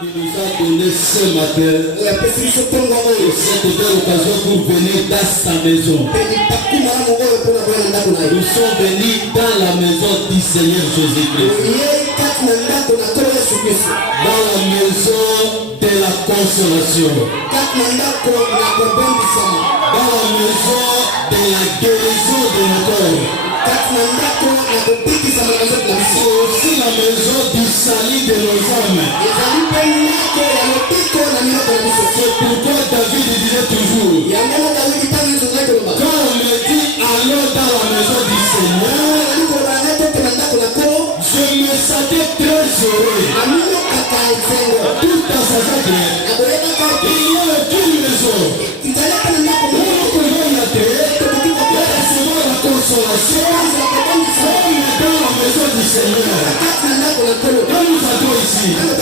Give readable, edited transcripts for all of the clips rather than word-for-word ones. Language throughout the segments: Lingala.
qui nous a donné ce matin cette belle occasion pour venir dans sa maison. Nous sommes venus dans la maison du Seigneur Jésus-Christ. Dans la maison de la consolation. Dans la maison de la guérison de nos corps. C'est aussi la maison du salut de nos âmes. C'est pourquoi David disait toujours, quand on me dit allons dans la maison du Seigneur, je me sentais très heureux. Tout à sa sagesse, il y a aucune maison où nous pouvons y entrer et recevoir la consolation comme dans la maison du Seigneur. Quand nous allons ici, nous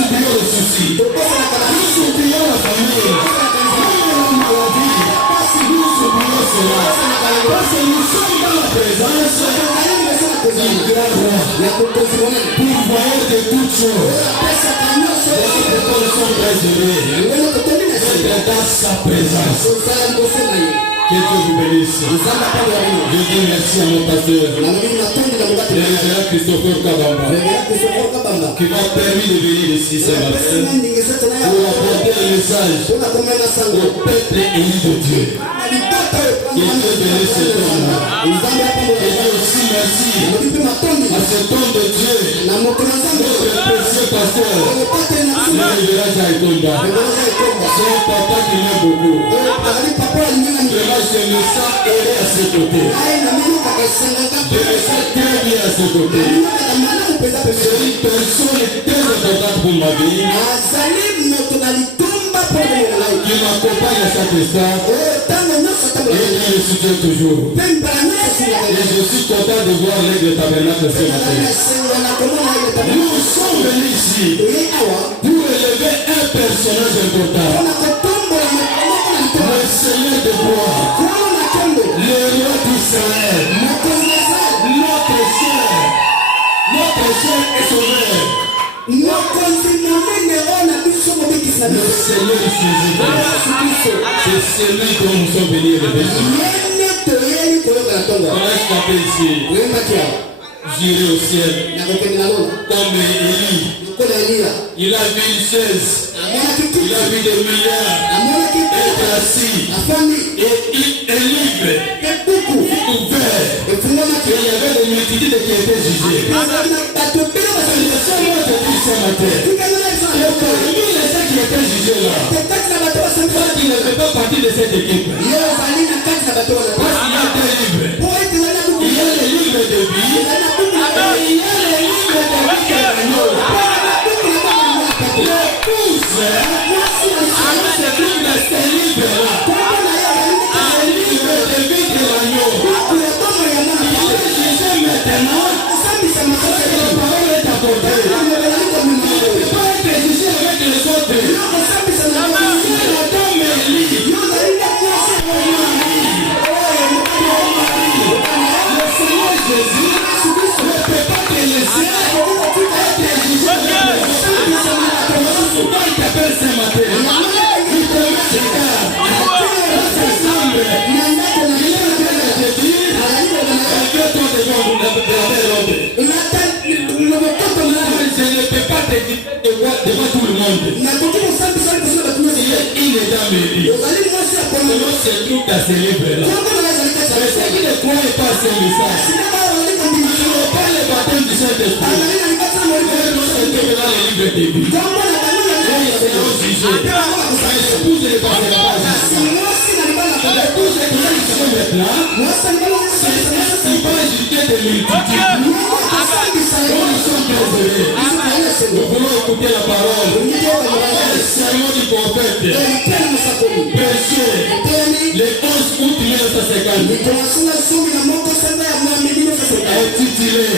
oublions les soucis, nous oublions la famille, nous oublions la maladie, nous oublions cela. Parce que nous sommes dans la présence du grand roi, pourvoyeur de toutes choses. Nous sommes très heureux d'être dans sa présence. Que Dieu vous bénisse. Je dis merci à mon pasteur, le révérend Christopher Kabamba, qui m'a permis de venir ici ce matin pour apporter le message au peuple élu de Dieu. Que Dieu bénisse cet homme. Et je aussi merci à cet homme de Dieu, notre précieux pasteur, le révérend Jaïkonda. C'est un papa qui m'aime beaucoup. Je me sens aidé à ses côtés. Je me sens très bien à ses côtés. C'est une personne très importante pour ma vie, qui m'accompagne à chaque instant et qui me soutient toujours. Et je suis content de voir l'aigle tabernacle ce matin. Nous sommes venus ici pour élever un personnage important. Le Seigneur de gloire, le roi d'Israël, notre Seigneur et sauveur, le Seigneur Jésus-Christ. C'est celui dont nous sommes venus élever. On laisse taper ici. J'irai au ciel comme Élie. Il a vu une chaise, il a vu des milliards être assis et un livre ouvert, et il y avait des multitudes qui étaient jugées. Laissez-moi te dire ce matin, parmi les gens qui étaient jugés là, toi qui ne fais pas partie de cette équipe, parce qu'il y a deux livres. Il y a le livre de vie et il y a le livre de vie de l'agneau. L'épouse, c'est livre, c'est livre-là. Le livre de vie de l'agneau. Il est jugé maintenant. Parce que la parole est accordée. Il ne peut pas être jugé avec les autres. C'est la dame Élie. Le Seigneur Jésus ne peut pas te laisser être jugé avec les autres. Pourquoi il t'appelle ce matin? Il te met ses gars. Ça semble. Il est en train de te dire, fais-toi devant vous, la belle robe. Je ne peux pas te dire devant tout le monde. Il est dans mes vies. Selon ce truc dans ces livres-là. Mais ceux qui ne croient pas à ce message, ils n'ont pas le baptême du Saint-Esprit. Ils ont se trouvé dans les livres de vie. Seront jugés. Sa épouse ne passera pas jusqu'à. Son épouse est déjà ici maintenant. C'est pas juger des multitudes. Nous sommes désolés. Nous voulons écouter la parole. Le sermon du prophète. Prêché le 11 août 1950. Intitulé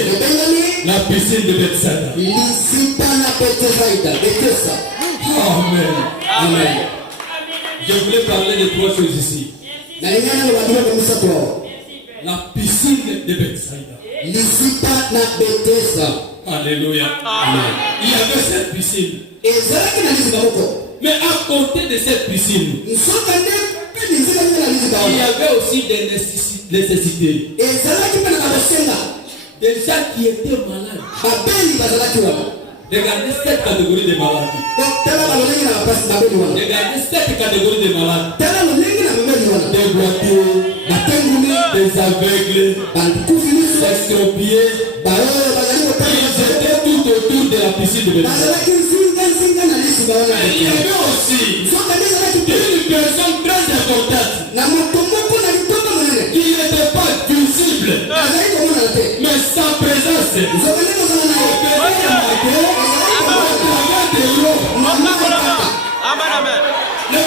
La piscine de Bethsaida. Amen. Amen. Je voulais parler de trois choses ici. La piscine de Bethsaida. Alléluia. Amen. Il y avait cette piscine. piscine. Mais à côté de cette piscine, il y avait aussi des nécessités. Des gens qui étaient malades. Regardez cette catégorie de maladies. Regardez cette catégorie de malades. Des boiteux, des aveugles, des estropiés. Ils étaient tout autour de la piscine de Bethsaïda. Il y avait aussi une personne très importante qui n'était pas visible, mais sa présence les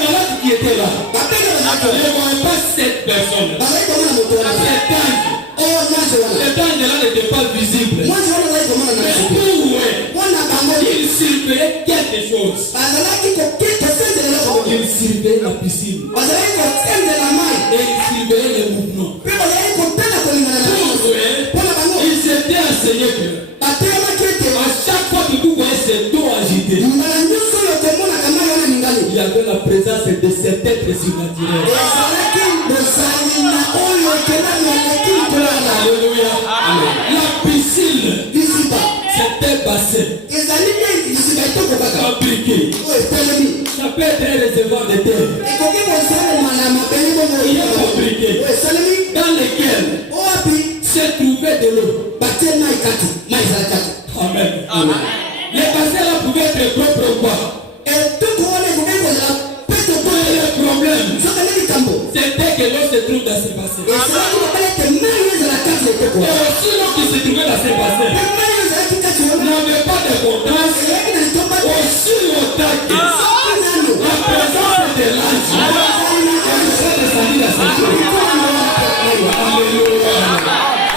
malades qui étaient là ne voyaient pas cette personne. Cet ange-là n'était pas visible. Mais il surveillait quelque chose. Il surveillait la piscine. Et il surveillait les mouvements. Il s'était enseigné que à chaque fois que vous voyez ces dos agités, il y avait la présence de cet être surnaturel. Alléluia. La piscine, c'était bassin. Fabriqué. Ça peut être un réservoir de terre. Il est fabriqué. Dans lequel se trouvait de l'eau. Amen. Amen. Les bassins là pouvaient être propres ou pas. Le problème, c'était que l'eau se trouve dans ces bassins. Et aussi l'eau qui se trouvait dans ces bassins n'avait pas de contraste. Aussi longtemps que la présence de l'ange s'est descendue dans cette eau. Alléluia.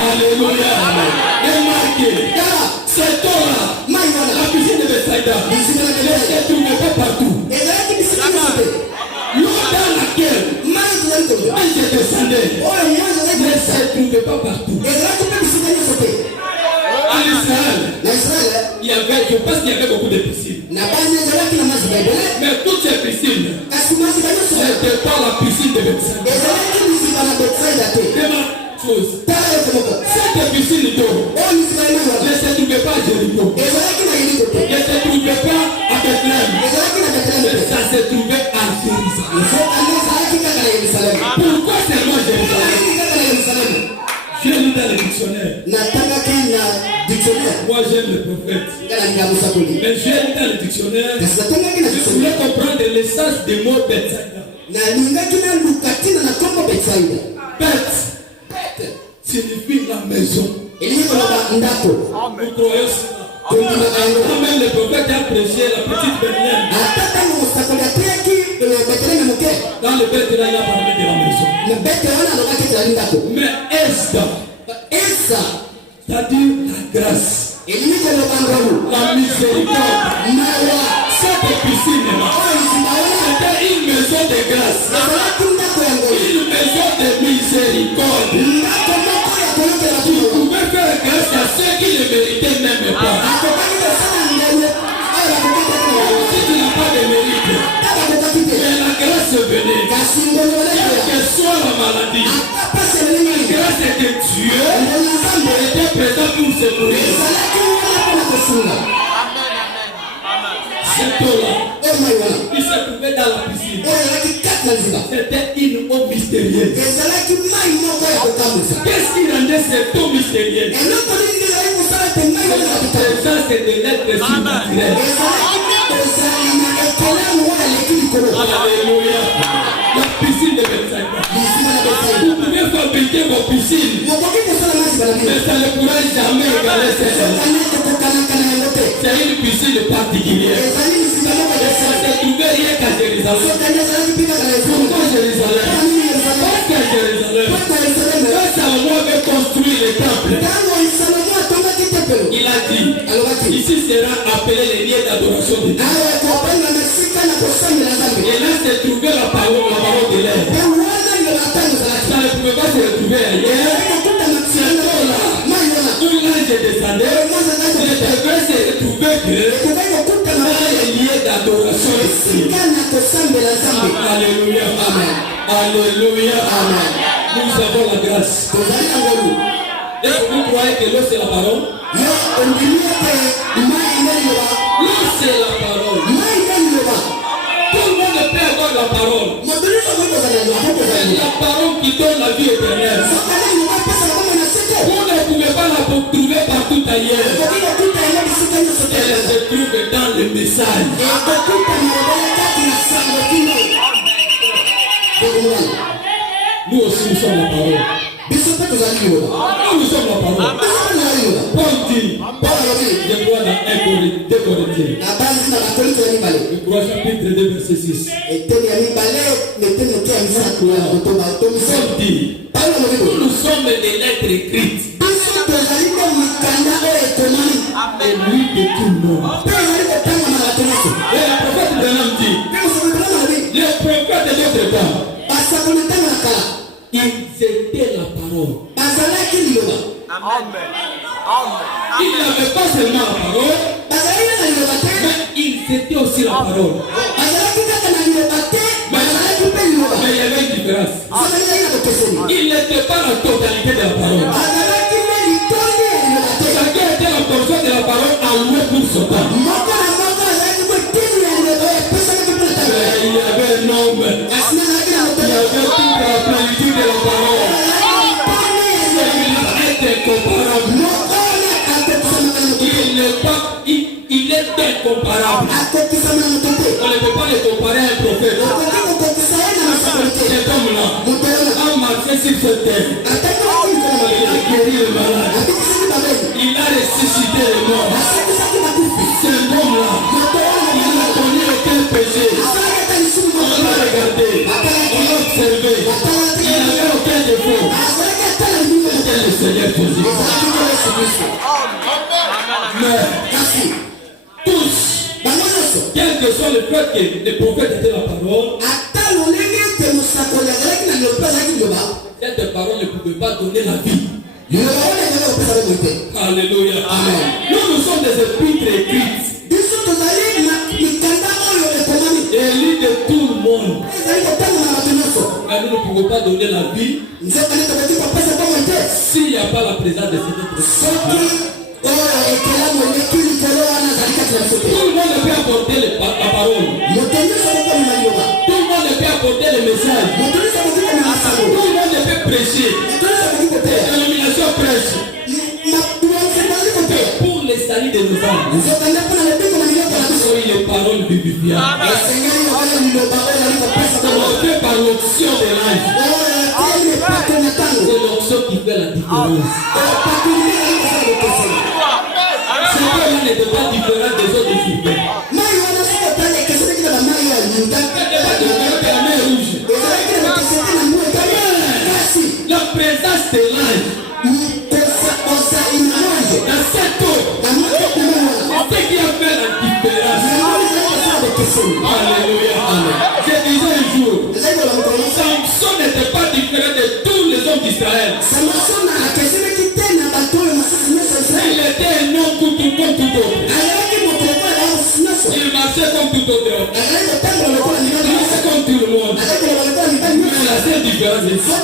Alléluia. Remarquez, cette eau-là, la piscine de Bethsaïda, ne se trouvait pas partout. L'eau dans laquelle l'ange descendait ne se trouvait pas partout. En Israël, il y avait, je pense qu'il y avait beaucoup de piscines. Mais toutes ces piscines n'étaient pas la piscine de Bethsaïda. Cette piscine d'eau ne se trouvait pas à Jéricho, ne se trouvait pas à Bethléem, ça se trouvait à Jérusalem. Pourquoi seulement Jérusalem? J'ai lu dans le dictionnaire. Moi j'aime le prophète. Mais j'ai lu dans le dictionnaire. Je voulais comprendre l'essence des mots Bethsaïda. Beth signifie la maison. Vous croyez cela? Quand même le prophète a prêché la petite Bethléem. Dans le Bethléem, il a parlé de la maison. Mais Esther, c'est-à-dire la grâce, la miséricorde, cette piscine-là, c'était une maison de grâce, une maison de miséricorde. Tu pouvais faire grâce à ceux qui ne méritaient même pas. Si tu n'as pas de mérite, mais la grâce venait, quelle que soit la maladie, la grâce de Dieu était présente pour secourir. Cette eau-là, il se trouvait dans la piscine. C'était une eau mystérieuse. Qu'est-ce qui rendait cette eau mystérieuse? La présence de l'être surnaturel. Alléluia. La piscine de Bethsaïda. Vous pouvez fabriquer vos piscines, mais ça ne pourra jamais égaler celle-là. C'est une piscine particulière. Ça ne se trouvait rien qu'à Jérusalem. Pourquoi Jérusalem? Parce qu'à Jérusalem, quand Salomon avait construit le temple, il a dit, ici sera appelé le lieu d'adoration de Dieu. Et là se trouvait la parole de l'air. Ça ne pouvait pas se retrouver ailleurs. C'est là où l'ange descendait, il devait se retrouver que d'adoration ici. Alléluia. Amen. Alléluia. Amen. Nous avons la grâce. Est-ce que vous croyez que l'eau c'est la parole? L'eau c'est la parole. Tout le monde peut avoir la parole. C'est la parole qui donne la vie éternelle. Vous ne pouvez pas la trouver partout ailleurs. Elle se trouve dans le message. Nous aussi nous sommes la parole. Nous sommes la parole. Paul dit, je crois dans 1 Corinthiens. Je crois chapitre 2 verset 6. Paul dit, nous sommes des lettres écrites. Et lui de tout le monde. Et le prophète Branham dit, les prophètes de notre temps, ils étaient la parole. Ils n'avaient pas seulement la parole, mais ils étaient aussi la parole. Mais il y avait une différence. Il n'était pas la totalité de la parole. Chacun était la portion de la parole allouée pour son temps. Il y avait un homme. Il y avait toute la plénitude de la parole. Il est incomparable. Il est incomparable. On ne peut pas le comparer à un prophète. Cet homme-là a marché sur cette terre. Il a guéri le malade. Il a ressuscité les morts. Cet homme-là, il a connu aucun péché. On l'a regardé, on l'a observé. Il n'avait aucun défaut. C'était le Seigneur Jésus. Mais tous, quel que soit le fait que les prophètes étaient la parole, cette parole ne pouvait pas donner la vie. Alléluia. Amen. Nous sommes des épîtres écrites. Et lui de tout le monde. Mais nous ne pouvons pas donner la vie s'il n'y a pas la présence de cet être. Tout le monde peut apporter la parole. Tout le monde peut apporter le message. Tout le monde peut prêcher. La dénomination prêche. Pour les salut de nos âmes. Soyez les paroles vivifiantes. C'est par l'onction de l'âge. C'est l'onction qui fait la différence. Ce là n'était pas différent des autres humains. La présence de l'ange dans cette eau, c'est qui a fait la différence. Alléluia. J'ai disais un jour, Samson n'était pas différent de tous les hommes d'Israël. Il était un homme comme tout autre. Il marchait comme tout autre. Il marchait comme tout le monde. Mais la seule différence est ça.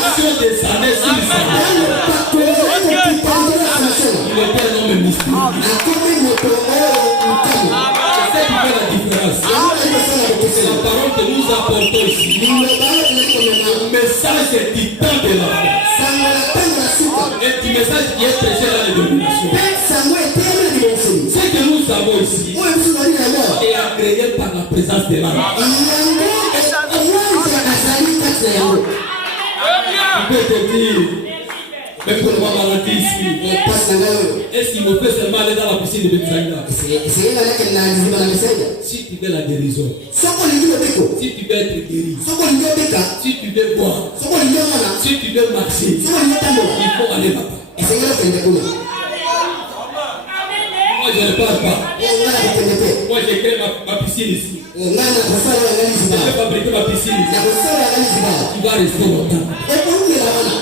L'action des années sur les années. Il était un homme mystique. C'est ça qui fait la différence. C'est la parole que nous apportons ici. Le message du temps de la foi. Et du message qui est prêché dans les dominations. Ce que nous avons ici est agréé par la présence de l'âme. Je peux te dire, mais pour moi maladie ici, est-ce qu'il me fait seulement aller dans la piscine de Betsaïda? Si tu veux la guérison, si tu veux être guéri, si tu veux boire, si tu veux marcher, il faut aller là-bas. Moi je ne parle pas. Moi j'ai créé ma piscine ici. Je vais fabriquer ma piscine ici. Tu vas rester longtemps.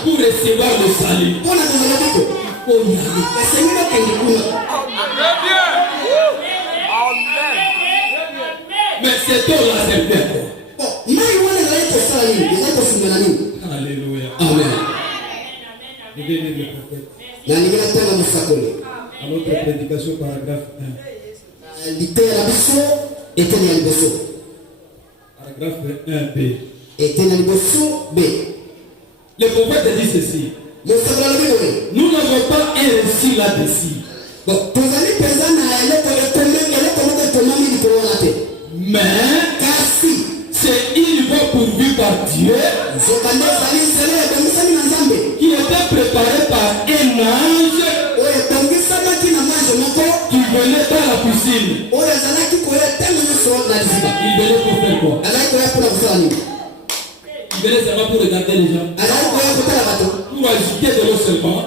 Pour recevoir le salut, il faut y aller. Mais c'est toi là, c'est bien. Alléluia. Amen. Je vais lire le prophète. À notre prédication, paragraphe 1. Paragraphe 1b. Le prophète dit ceci. Nous n'avons pas un récit là-dessus. Mais c'est une voie pourvue par Dieu qui était préparée par un ange qui venait dans la piscine. Il venait pour faire quoi? Il venait seulement pour regarder les gens, pour ajouter de l'eau seulement.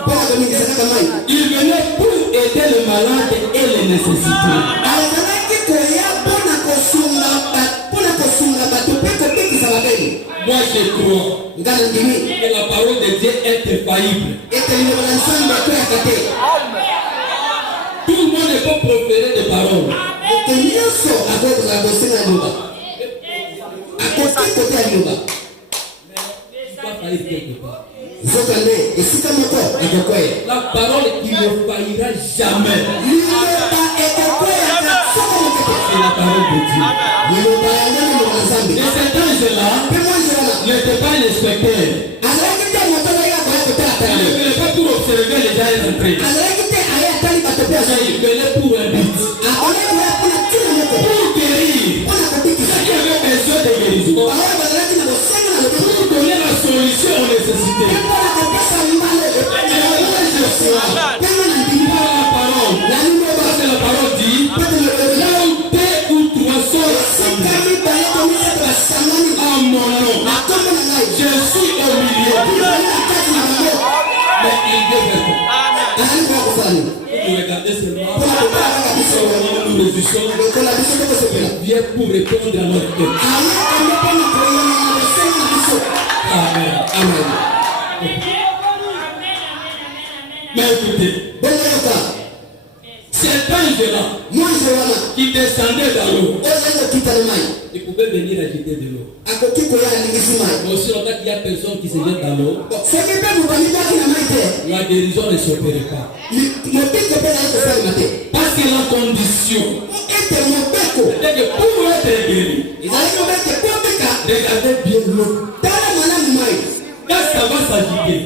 Il venait pour aider le malade et les nécessités. Moi je crois que la parole de Dieu est infaillible. Tout le monde n'est pas proféré de paroles. La parole qui ne faillira jamais, c'est la parole de Dieu. Et cet ange-là n'était pas un inspecteur. Il ne venait pas pour observer les gens rentrer. Il venait pour un but. Pour guérir. Ceux qui avaient besoin de guérison. Pour donner la solution aux nécessités. C'est la parole dit. Là où deux ou trois sont rassemblés en mon nom, je suis au milieu. Mais il devait pas. Vous regardez seulement. Nous résistons. Il vient pour répondre à notre quête. Amen. Amen. Mais écoutez, cet ange-là qui descendait dans l'eau, il pouvait venir agiter de l'eau. Mais aussi longtemps qu'il y a personne qui se jette dans l'eau, la guérison ne s'opère pas. Parce que la condition, c'est que pour être guéri, regardez bien l'eau. Quand ça va s'agiter,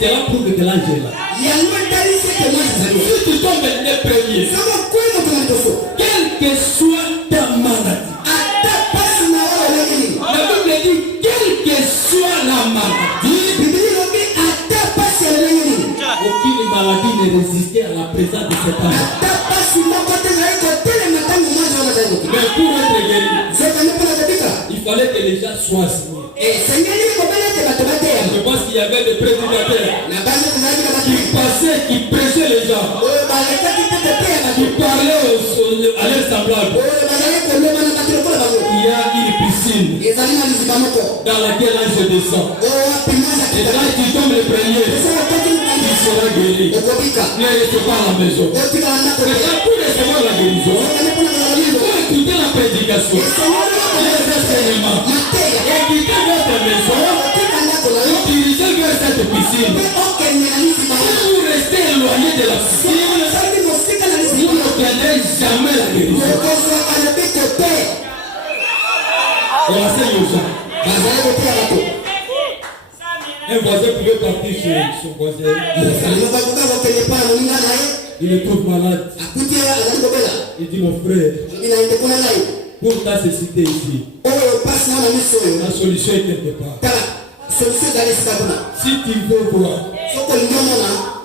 c'est là pour que l'ange est là. Si tu tombes les premiers, quelle que soit ta maladie, la Bible dit quelle que soit la maladie, aucune maladie ne résistait à la présence de cet ange. Mais pour être guéri, il fallait que les gens soient signés. Je pense qu'il y avait des prédicateurs qui passaient, qui prêchaient les gens, qui parlaient à leurs semblables. Il y a une piscine dans laquelle l'ange descend. Et quand tu tombes le premier, il sera guéri. Ne reste pas à la maison. Et quand pour recevoir la guérison, pour écouter la prédication, les enseignements, écouter votre maison, utiliser vers cette piscine. Pour rester éloigné de la piscine, vous n'obtiendrez jamais la guérison. On enseigne aux gens. Un voisin pouvait partir chez son voisin. Il le trouve malade. Il dit mon frère, pour ta cécité ici, la solution est quelque part. Si tu veux voir,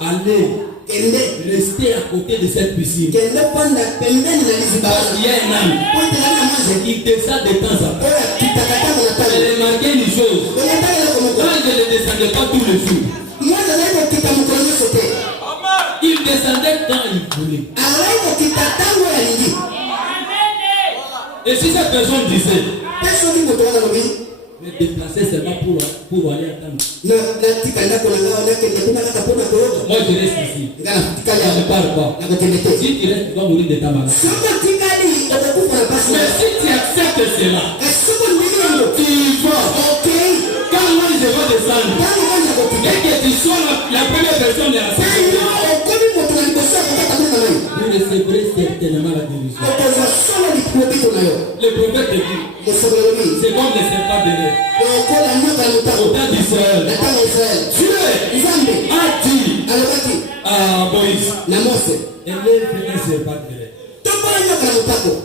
allez rester à côté de cette piscine. Parce qu'il y a un âme qui descend de temps à temps. Elle est marquée une chose. Quand je ne descendais pas tous les jours, il descendait quand il voulait. Et si cette personne disait, me déplacer seulement pour aller attendre, moi je reste ici. Je ne pars pas. Si tu restes, tu vas mourir de ta maladie. Mais si tu acceptes cela, tu vas. Quand moi je vais descendre, et que tu sois la première personne de la société, vous recevrez certainement la guérison. Le prophète dit, c'est comme les serpents de l'air. Au temps d'Israël, Dieu a dit à Moïse, élève un serpent de l'air.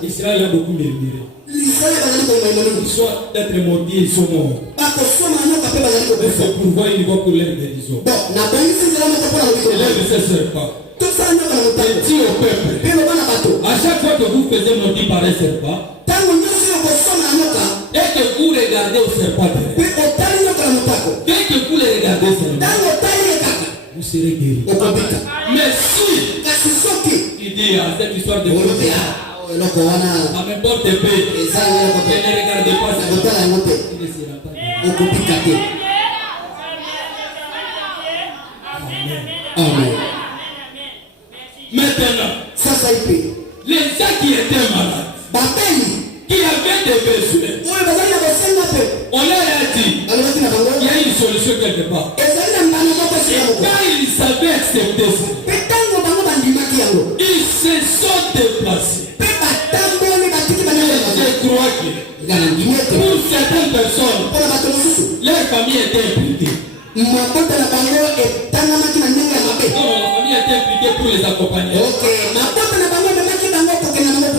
Israël a beaucoup murmuré. Ils sont d'être maudits, ils sont morts. Mais c'est pour voir une voie pour leur guérison. Élève ce serpent. Et dit au peuple, à chaque fois que vous faisiez maudit par un serpent, et que vous regardez au serpent de l'air, dès que vous le regardez seulement, vous serez guéri. Mais si il dit à cette histoire de à mes portes de paix, je ne regardez pas ça, il ne sera pas guéri. Amen. Maintenant, les gens qui étaient malades, qui avaient des besoins, on leur a dit, il y a une solution quelque part. Et quand ils savaient accepter ça, ils se sont déplacés. Je crois que pour certaines personnes, leur famille était impliquée. La famille était impliquée pour les accompagner.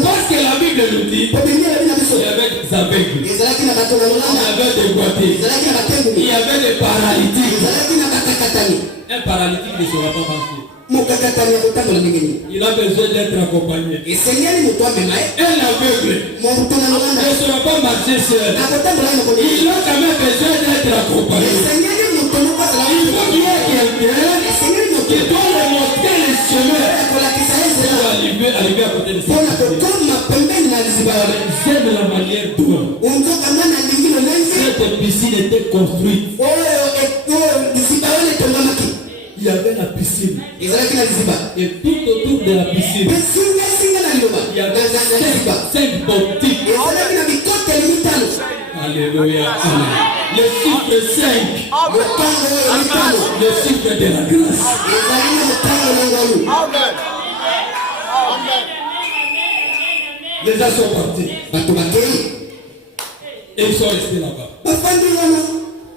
Parce que la Bible nous dit, il y avait des aveugles, il y avait des boiteux, il y avait des paralytiques. Un paralytique ne sera pas marché. Il a besoin d'être accompagné. Un aveugle ne sera pas marcher seul. Il a quand même besoin d'être accompagné. Il faut qu'il y ait quelqu'un qui doit lui montrer le chemin pour arriver à côté de ça. J'aime la manière dont cette piscine était construite. Il y avait la piscine. Et tout autour de la piscine, il y avait 5 boutiques. Alléluia. Le chiffre 5. Le chiffre de la grâce. Les gens sont partis. Et ils sont restés là-bas.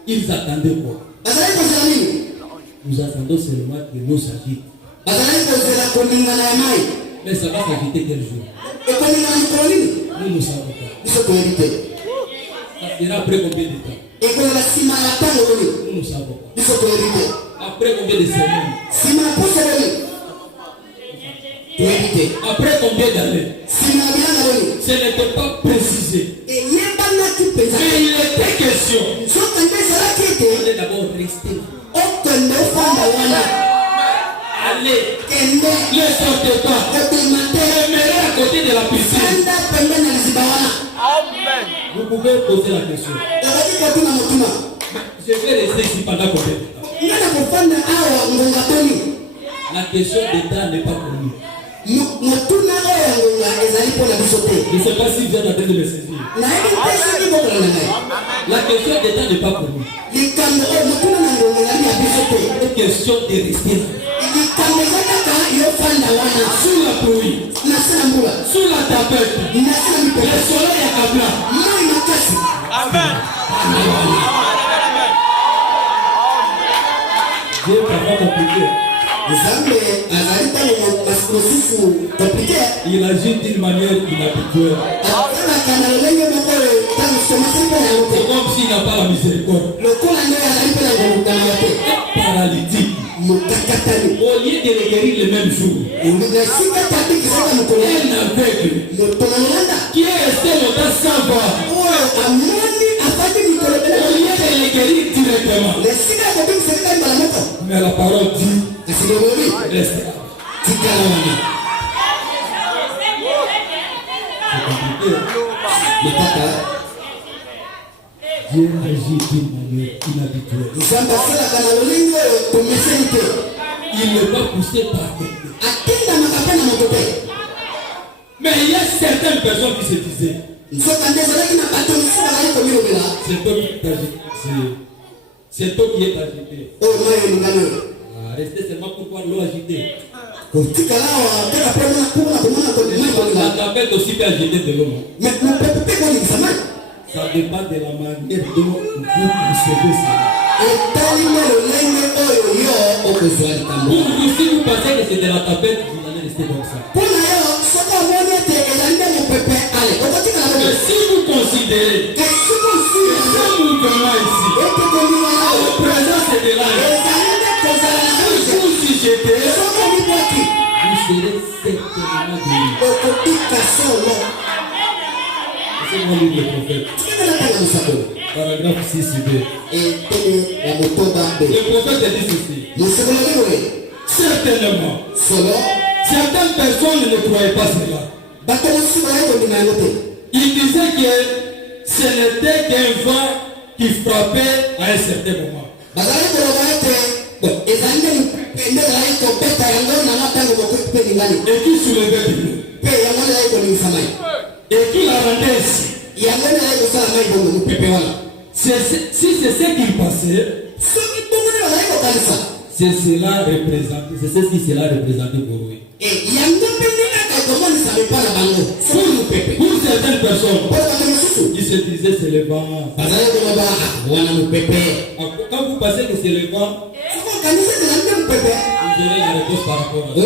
Ils attendaient quoi? Nous attendons seulement que l'eau s'agite. Mais ça va s'agiter quel jour? Nous ne savons pas. Ça sera après combien de temps? Nous ne savons pas. Après combien de semaines? Après combien d'années? Ce n'était pas précisé. Mais il était question. On est d'abord resté. Allez, ne sortez pas. Demeurez à côté de la piscine. Vous pouvez poser la question. Je vais rester ici pendant combien de temps? La question d'état n'est pas connue. Je ne sais pas si vous êtes en train de me saisir. La question d'état n'est pas connue. Une question de rester là. Sous la pluie, sous la tapette, le soleil est à plat. Amen. Dieu n'est pas compliqué. Il agit d'une manière inhabituelle. C'est comme s'il n'a pas la miséricorde. Paralytique. Au lieu de le guérir le même jour, un aveugle qui est resté longtemps sans voir, au lieu de le guérir directement, mais la parole dit, reste là. C'est compliqué. Dieu agit d'une manière inhabituelle. Il ne va pousser par quelqu'un. Mais il y a certaines personnes qui se disaient c'est toi qui est agité. Restez seulement pour voir l'eau agitée. La tapette aussi peut agiter de l'eau. Ça dépend de la manière dont vous recevez ça. Si vous pensez que c'est de la tapette, vous allez rester comme ça. Mais si vous considérez que ce mouvement ici, la présence de l'âme, vous si j'étais, vous serez certainement guéri. Laissez-moi lire le prophète. Paragraphe 6b. Le prophète dit ceci. Certainement, certaines personnes ne croyaient pas cela. Il disait que ce n'était qu'un vent qui frappait à un certain moment. Et qui soulevait du l'eau. Et qui la rendait ainsi. Si c'est ce qu'il passait, c'est cela représenté. C'est ce qui cela représenté pour lui. Pour certaines personnes, ils se disaient c'est le vent. Quand vous pensez que c'est le vent, vous aurez la réponse par rapport à ça.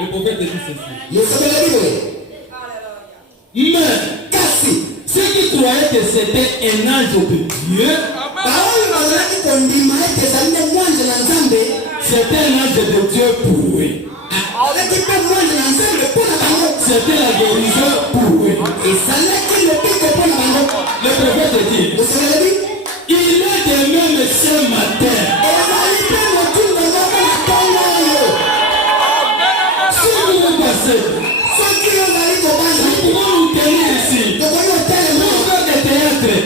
Le prophète dit ceci. Mais ceux qui croyaient que c'était un ange de Dieu, c'était un ange de Dieu pour eux. C'était la guérison pour eux. Le prophète dit, il est de même ce matin. Si vous vous passez, nous pouvons nous tenir ici.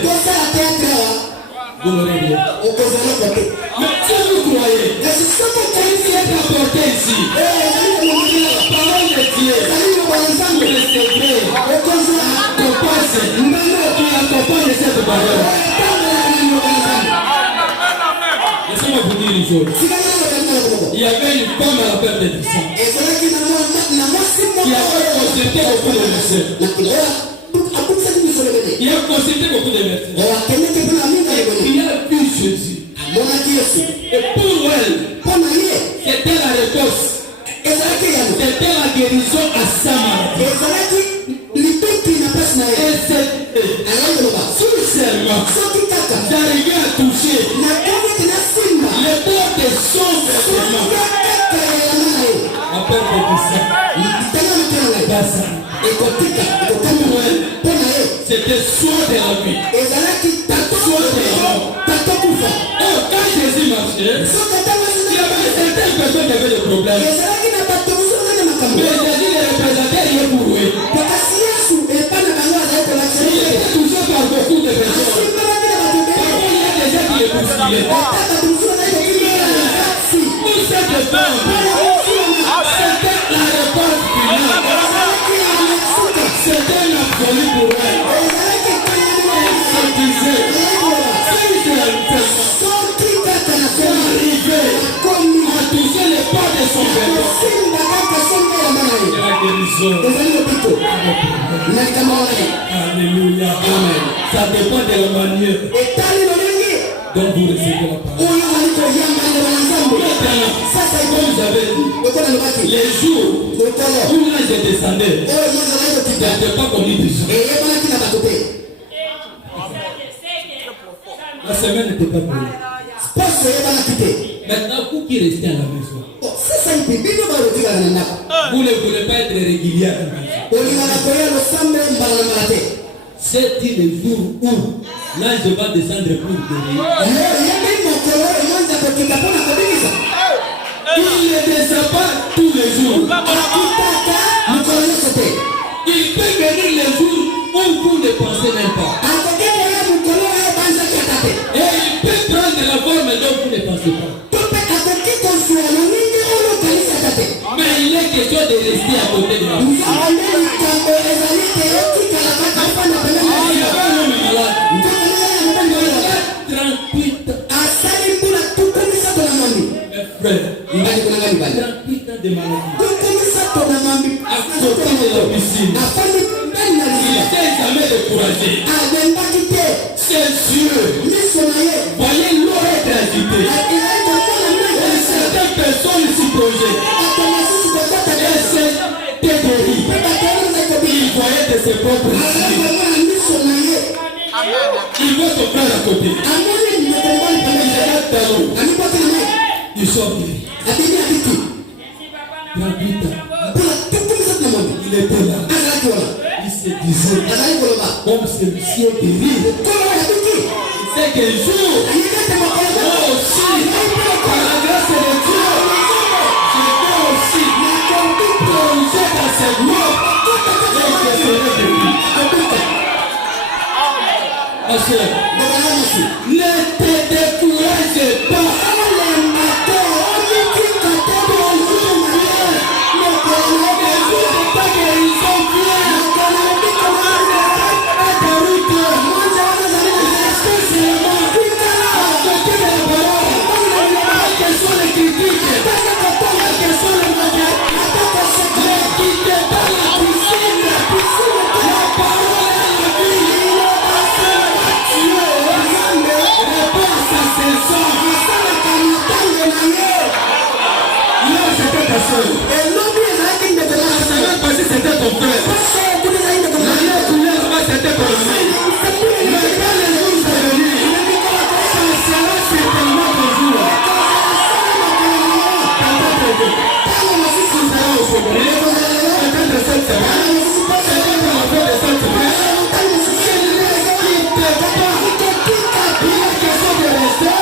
Pour faire des théâtres. Vous l'aurez bien. Mais si vous croyez, qui est apporté ici, la parole de Dieu, le secret, qui accompagne cette parole. Laissez-moi vous dire une chose. Il y avait une femme à la perte du sang qui avait consulté beaucoup de médecins. Il a consulté beaucoup de médecins. Il a vu Jésus. Et pour elle, c'était la réponse. C'était la guérison à sa maladie. Et c'était seulement j'arrivais à toucher les bords de son vêtement. La perte du sang. Pour elle, c'était soit de la vie, soit de la mort. Oh, quand Jésus marchait, il y avait certaines personnes qui avaient des problèmes. Mais Jésus les représentait rien pour eux. Il était touché par beaucoup de personnes. Parfois, il y a des gens qui les bousculaient. Pour cette femme, c'était la réponse finale. C'était l'absolu pour elle. Elle se disait, si je arrivais à toucher les pas de son vêtement, la guérison. Alléluia. Amen. Ça dépend de la manière dont vous recevez la parole. Comme j'avais dit, les jours où l'ange descendait, il n'était pas connu déjà. La semaine n'était pas connue. Maintenant, vous qui restez à la maison, vous ne voulez pas être régulier à la maison. C'est le jour où l'ange va descendre pour guérir. Il ne descend pas tous les jours. Il peut venir les jours où vous ne pensez même pas. Et il peut prendre la forme dont vous ne pensez pas. Mais il est question de rester à côté de la piscine. Il y avait un homme malade. 38 ans. Mes frères, 38 ans de maladie. À côté de la piscine. Il était jamais découragé. Ses yeux, voyez l'eau être agitée. Et certaines personnes s'y projettent. Et c'est dégueuli. Il voyait de ses propres yeux. Il voit son frère à côté. Il regarde dans l'eau. Ils sont guéris. 38 ans. Il était là. Il se disait, comme celui-ci est guéri, c'est qu'un jour, moi aussi, par la grâce de Dieu, je vais aussi plonger dans cette eau et je serai guéri. Ma soeur, ne te décourage pas. C'était ton frère. L'année tournée là-bas, c'était ton frère. Mais quand les jours sont venus, ça sera certainement ton jour. Tu seras au sommet. Peut-être cette semaine. Peut-être la fin de cette semaine. Je ne quitte pas. Il est question de rester.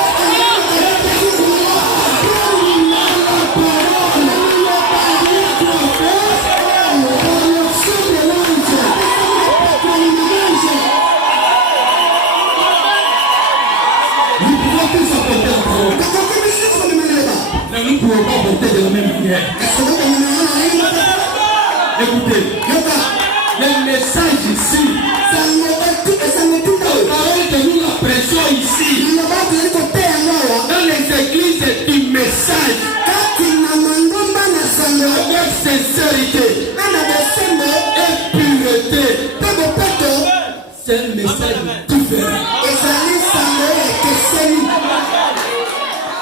Nous ne pouvons pas porter de la même manière. Écoutez, le message ici, la parole que nous la prêchons ici, dans les églises du message, avec sincérité et pureté, c'est un message différent.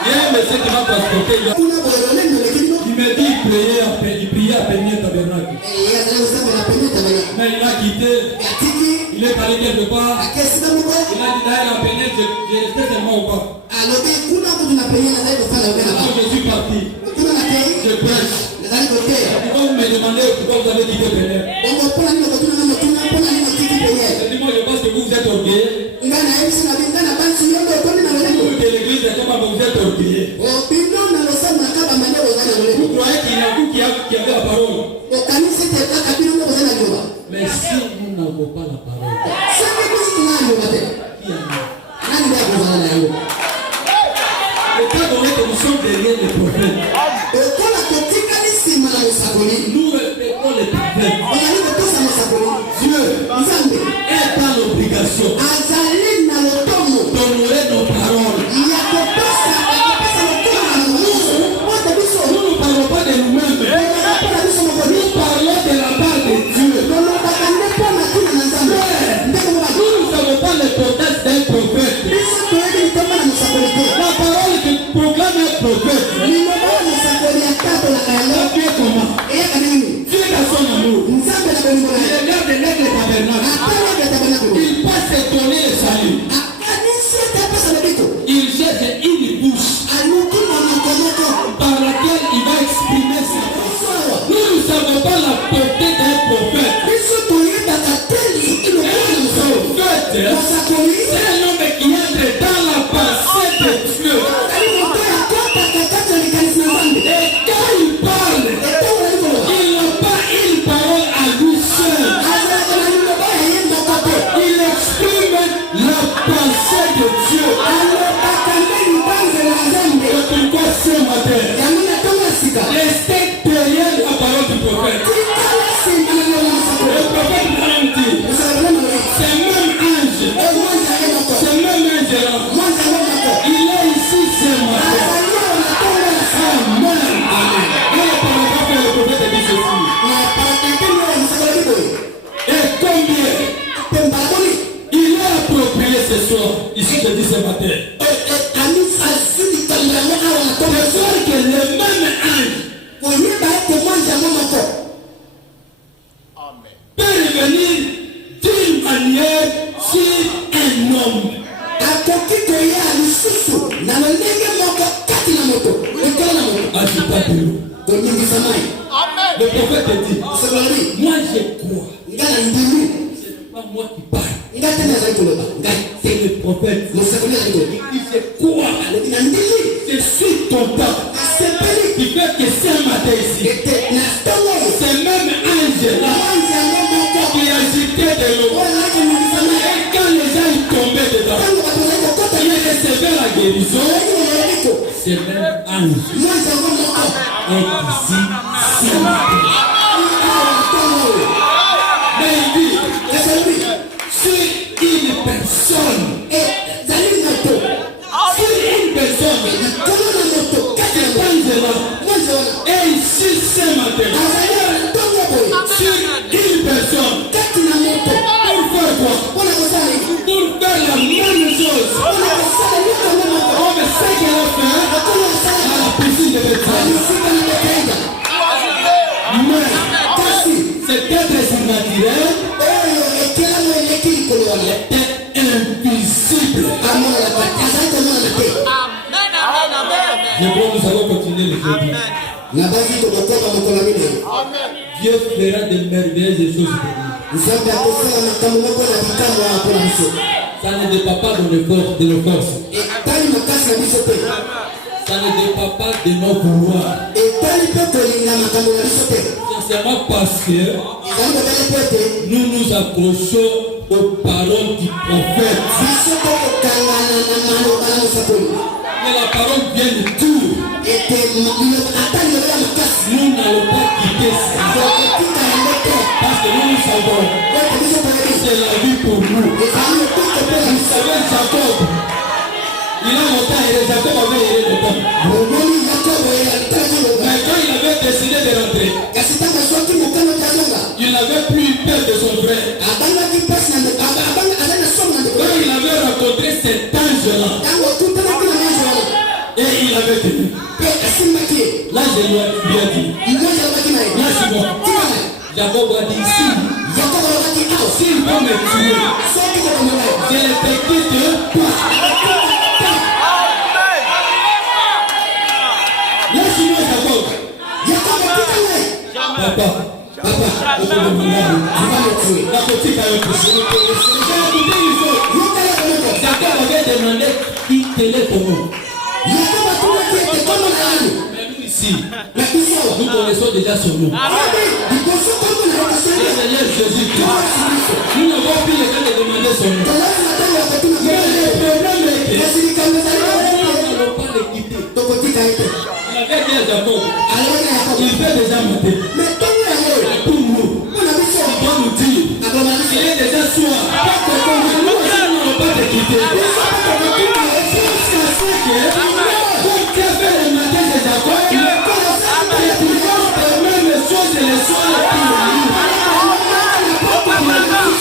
Il y a un monsieur qui m'a transporté. Il m'a dit il priait à Peigné Tabernacle. Mais il a quitté. Il est allé quelque part. Il a dit d'ailleurs à Peigné, je restais seulement au bas. Alors je suis parti. Je prêche. Pourquoi vous me demandez pourquoi vous avez quitté Peigné? Dis-moi, je pense que vous êtes orgueilleux. De l'église est comme vous êtes orgueilleux. Vous croyez qu'il y a vous qui avez la parole. Mais si nous n'avons pas la parole, qui en a? Étant donné que nous sommes derrière les prophètes, nous respectons les prophètes. Dieu est dans l'obligation d'honorer nos paroles. Nous ne parlons pas de nous-mêmes. Nous parlons de la part de Dieu. Nous ne savons pas l'importance d'un prophète. La parole que proclame un prophète. Dieu est comment? Dieu est dans son amour. Il regarde l'aigle tabernacle. Il passe se donner le salut. Il cherche une bouche par laquelle il va exprimer sa pensée. Nous ne savons pas la portée d'un prophète. Un prophète, c'est un homme qui entre dans la pensée de Dieu. Et quand il parle, il n'a pas une parole à lui seul. Il exprime la pensée de Dieu. C'est pourquoi ce matin, restez derrière Et combien il est approprié ce soir, ici je dis ce matin, de sorte que le même ange peut revenir d'une manière sur un homme. Le prophète dit, moi je crois. C'est pas moi qui parle. C'est le prophète. Il dit je crois. C'est sur ton temps. Il fait que ce matin ici, c'est même ange là qui agitait de l'eau. Et quand les gens tombaient dedans, il recevait la guérison. C'est même ange. Et ici, c'est matin. Mais il dit, sur une personne, et ici ce matin, sur une personne, pour faire quoi? Pour faire la même chose. On me sait qu'elle a fait à la piscine de Bethsaïda. Mais cet être surnaturel était invisible. Je crois que nous allons continuer les choses. Dieu fera de merveilleuses choses pour nous. Ça ne dépend pas de nos forces. Ça ne dépend pas de nos pouvoirs. Sincèrement parce que nous nous accrochons aux paroles du prophète. Mais la parole vient de tout. Nous n'allons pas quitter ça. Parce que nous savons c'est la vie pour nous. Vous savez, Jacob, il a longtemps erré. Jacob avait erré longtemps. Mais quand il avait décidé de rentrer, il n'avait plus peur de son frère. Quand il avait rencontré cet ange-là, et il avait tenu. Là, je lui ai bien dit. Là, c'est bon. Jacob a dit ici. S'il va me tuer, je le quitte toi. Laisse-moi Jacob. Papa, au bout de mon âme, la petite a un peu. Jacob avait demandé qui était ton nom. Mais nous ici, nous connaissons déjà son nom. Le Seigneur Jésus-Christ. Nous n'avons plus le temps de demander son nom. Mais le problème est que nous n'allons pas le quitter. Il avait dit à Jacob, il fait déjà monter. Pour nous, il doit nous dire, il est déjà soir. Nous n'allons pas te quitter. Comme tu as fait le matin de Jacob, tu permets les choses et les soins pour nous.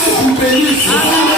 Pour bénir.